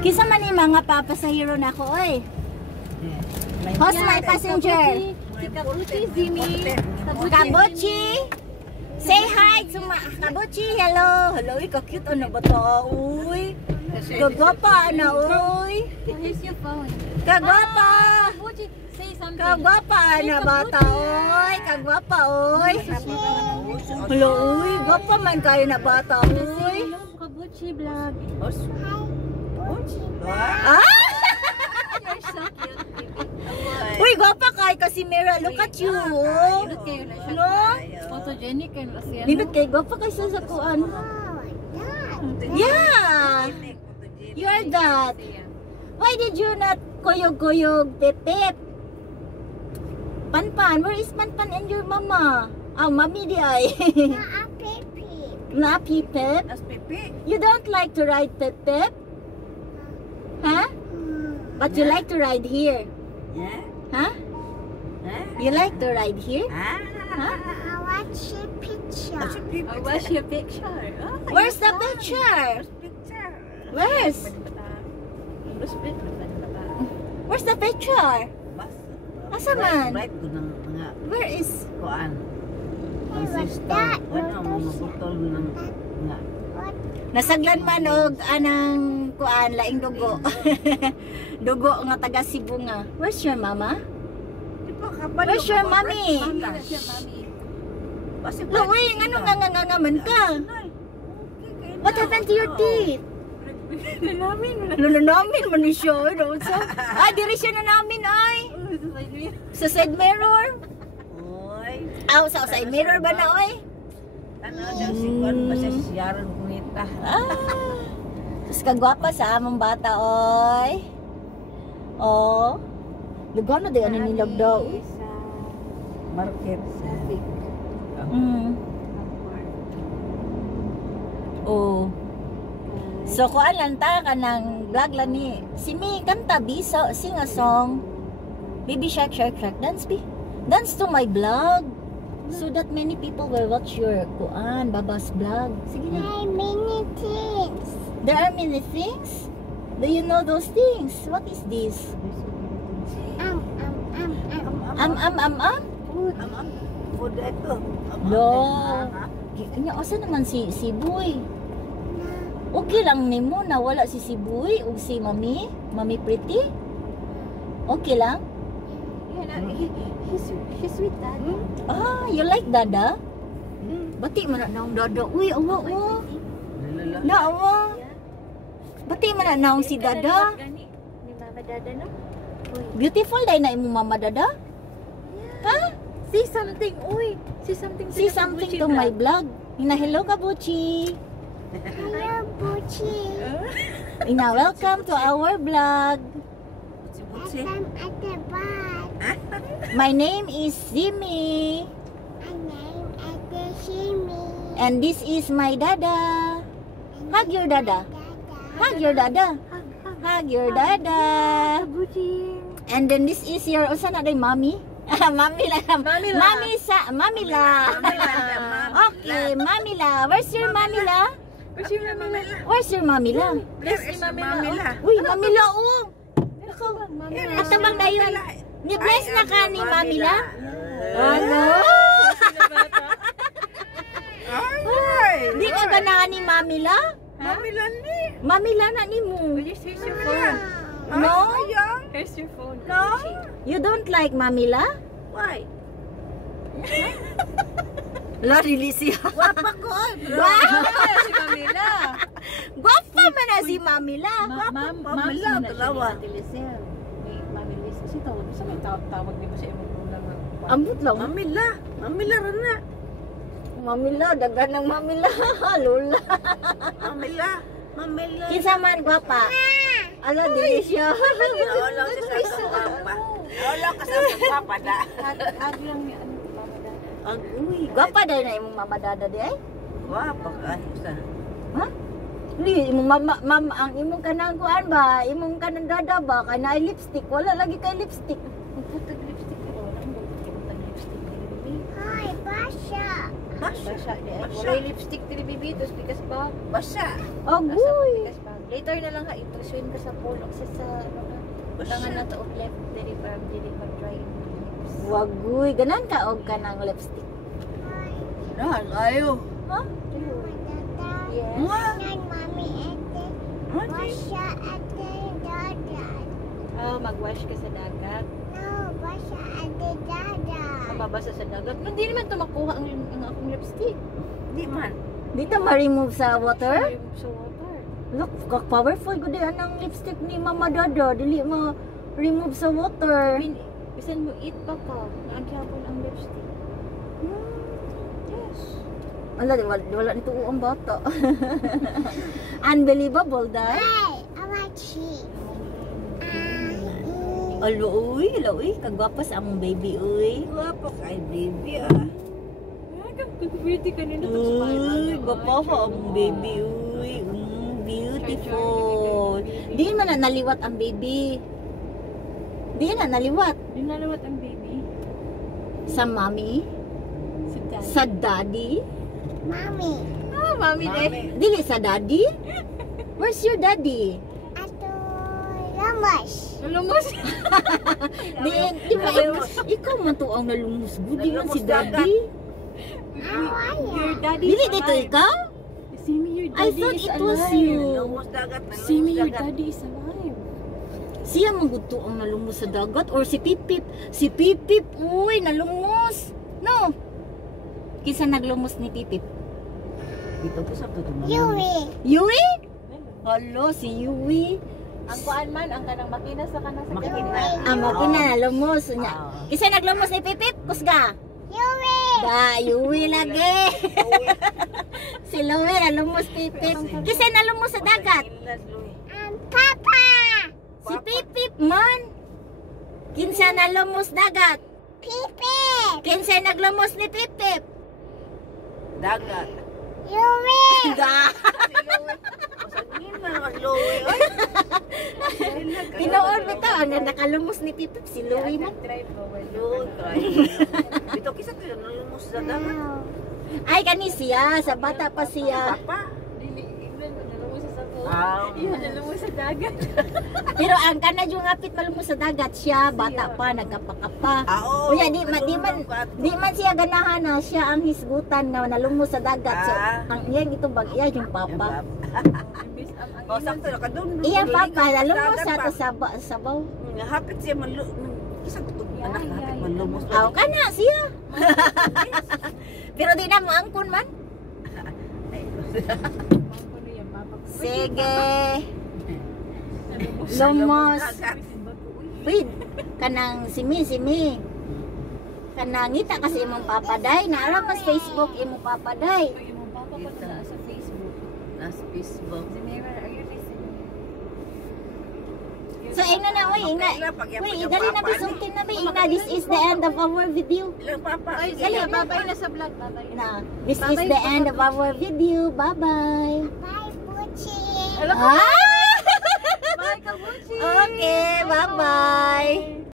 Kisa man ni mga papasahero na ako, oy. Who's my passenger? Si Kabuchi, Zimi. Kabuchi. Say hi to my Kabuchi. Hello. Hello, ka-cute ano ba to? Uy. Kagwapa na, uy. Here's your phone. Kagwapa. Kabuchi, say something. Kagwapa na bata, oy. Kagwapa, oy. Hello, uy. Gwapa man kayo na bata, uy. Kabuchi vlog. Ah! You're so cute, baby. Uy, gwapa kay Casimira. Look at you. Nindot kayo na siya. No? Photogenic kayo na siya. Nindot kay gwapa kay sa kuan. Yeah. You are that. Why did you not kuyog-kuyog, pip-pip? Panpan, where is Panpan and your mama? Oh, mommy di ay. Na pip-pip? You don't like to ride pip-pip? Huh? But you like to ride here? Yeah. Huh? You like to ride here? Ah. Huh? What's your picture? Oh, what's your picture? Oh, Where's the picture? Picture. Where's? Where's the picture? Asa man? Right ko ng mga Where is? kuan. Ang sister. Wala ang mga botol ng nga. Nasaglan man og anang kuan laing dugo. Dugo nga taga Cebu nga. Where's your mama? Where's your mommy? No, uy, ngano nga man ka? What happened to your teeth? Namin man ni siya. Ah, diri siya na namin ay. Sa side mirror? Oy. Aw, sa side mirror ba na oy? Ano daw si kuan ba siya siyaron kunita. Ah. Sus kagwapa sa among bata oy. Oh. Lugar na di ano nilag daw. Market sa Oh. So kuan lang ta kanang vlog lang ni. Simi kanta biso sing a song. Baby shark shark shark dance be. Dance to my vlog. So that many people will watch your kuan Baba's vlog. Sige na. many things. There are many things. Do you know those things? What is this? Food ito. Lo. Kanya asa naman si Boy. Okay lang nimo na wala si Boy ug si Mami, Mami Pretty. Okay lang? He's with Daddy. Ah, you like Dada? Bati man na naong Dada. Uy, awa oh. Na awa. Bati man na naong si Dada. Ni Mama Dada no? Beautiful day na imo Mama Dada. Ha? Say something, uy. Say something to Say something to my vlog. Ina hello Kabuchi. Hello, Buchi. Ina welcome to our vlog. Butsi. Ah. I'm at the bar. My name is Zimi. My name at the shimmy. And this is my Dada. Hug your Dada. Hug your Dada. Hug your Dada. Kabuchi. And then this is your usa na day mommy. Mami la. Mami la. Mami sa Mami la. Okay, Mami la. Where's your Mami la? Where's your Mami la? Where's your Mami la? Bless ni Mami la. Uy, Mami la oh. Mami la. At tabang dayon. Ni bless na ka ni Mami la. Ano? Di ka ganahan ni Mami la? Mami la na ni mo. Here's your phone. No? Here's your phone. No. You don't like Mami la? Why? La, really siya. Wapa ko. Si Mami la. Gwapa man na si Mami la. Mami la, dalawa. Mami Liz. Kasi tawag sa may tawag di ba sa imong ulang. Ambot lang. Mamila. Mamila rin na. Mami la, dagan ng Mami la. Lola. Mamila. Mamila. Kinsa man gwapa? Ala, dili siya. Wala ka sa papa. Wala ka sa papa da. Ag lang ni ano Mama Dada. Uy. Gwapa dahil na imong Mama Dada di ay? Wapa ka. Ha? Hindi, imong mama, ang imong kanang kuan ba? Imong kanang Dada ba? Kana ay lipstick. Wala lagi kay lipstick. Magputag lipstick ka daw. Ang magputag lipstick ni Bibi. Hi, Basha. Basha di ay. Wala yung lipstick ni Bibi. Tapos bigas ba? Basha. Agoy. Bigas ba? Later na lang ha, ito swim ka sa pool. Kasi sa, ano ka, tangan na to of left, dili para dili mag-dry in the lips. Wagoy, ganan ka og ka ng lipstick. Nah, ayo. Ha? Yes. Mag-wash ka sa dagat. Mababasa sa dagat. Hindi naman ito makuha ang akong lipstick. Di man. Dito ma-remove sa water? Sa water. Look, powerful ko din ang lipstick ni Mama Dada. Dili ma-remove sa water. Bisan mo eat pa ka. Naagyapan ang lipstick. Yes. Wala nito ang bata. Unbelievable, dahil. Alo, uy, kagwapas ang baby, uy. Guwapo kay baby ah. Beauty kanina Uy, gwapa pa ang baby, uy. Beautiful. Di man na naliwat ang baby. Di na naliwat. Dinalawat ang baby. Sa mommy? Sa daddy? Ah, mami de. Dili sa daddy? Where's your daddy? Lumos. Di ba ikaw man to ang nalumos. Di man si daddy. Your daddy. Dili dito ikaw? Simi, your I daddy thought is it was alive. you. Lumos dagat. Simi, your daddy is alive. Siya maguto ang nalumos sa dagat or si Pipip. Si Pipip, uy, nalumos. No. Kinsa naglumos ni Pipip? Dito po sa tutungan. Yui? Hello, si Yui. Ang kuan man, ang kanang makina sa kanang sa Makina. Ang makina nalumos. Ah. Kinsa naglumos ni Pipip? Kusga? Yui lagi. Si Louie nalumos Pipip. Kinsa nalumos sa dagat? Si Pipip man. Kinsa nalumos dagat? Kinsa naglumos ni Pipip? Dagat. Ga. Masagin na naman Lowe. Tinuod bitaw ang nakalumos ni Pipip si Louie man. drive over. Dito kisa ko yun. Lumos sa dagat. Ay kani siya, sa bata pa siya. Papa. Dili, England, nalumos sa sato. Ah. Iya, nalumos sa dagat. Pero ang kana yung apit malumos sa dagat siya, bata pa nagkapakapa. Oo. Kuya di man siya ganahan na siya ang hisgutan nga nalumos sa dagat. So ang iyang itong bagya yung papa. Imbis ang O, sakto na ka doon. Iyang papa nalumos sa to sabaw. Hapit siya manlo. Kisa ko anak hapit manlumos. Aw kana siya. Pero di na mo angkon man. Sige. Lumos. Wait, kanang simi. Kanang ngita kasi imong papaday. Naara mas Facebook imong papaday. Imong papa pa na sa Facebook. Nas Facebook. Zinera, are you listening? So ingna na, wait, dali na bisuntin na ba? Ingna, this is the end of our video. Ilang papa? Ay, Dali, sige, babay na sa vlog, babay na. Na, this is the end of our video. Bye-bye. Hello, Ah! bye, Kabuchi! Okay, bye-bye.